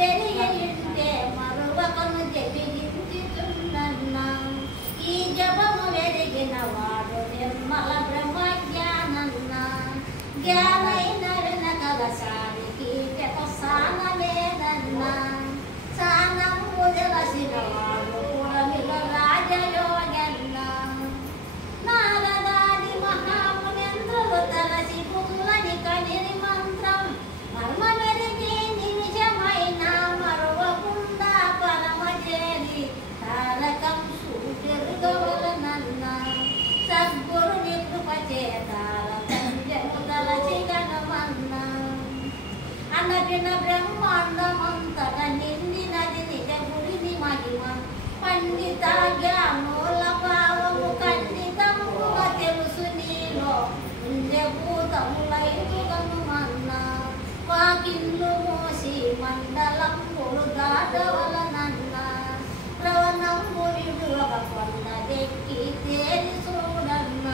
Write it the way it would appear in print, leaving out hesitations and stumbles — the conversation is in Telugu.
తెలియయింటే మరువకను జపించుచున్నా ఈ జపము వెరిగిన వాడు నిర్మల బ్రహ్మ జ్ఞానన్న జ్ఞానైన వెనకలసానికి సానమేదన్న సానము తెలిసిన వాడు పురమిల రాజయోగన్న నారదాది మహామునేంద్రులు తలసి పుల్లని కనిరి మంత్రం మర్మ మెరిగి నిమిషమైన మరువకుండా పరమచేరి తారకం సూచెరుగవలనన్న సద్గురుని కృపచేతారకంజము తలసి గణమన్న అనగిన బ్రహ్మాండమంతట నిండినది నిజ గుడిని మహిమ పండిత జ్ఞానుల భావము ఖండితముగా తెలుసు నీలో పుణ్యభూతములైతుగను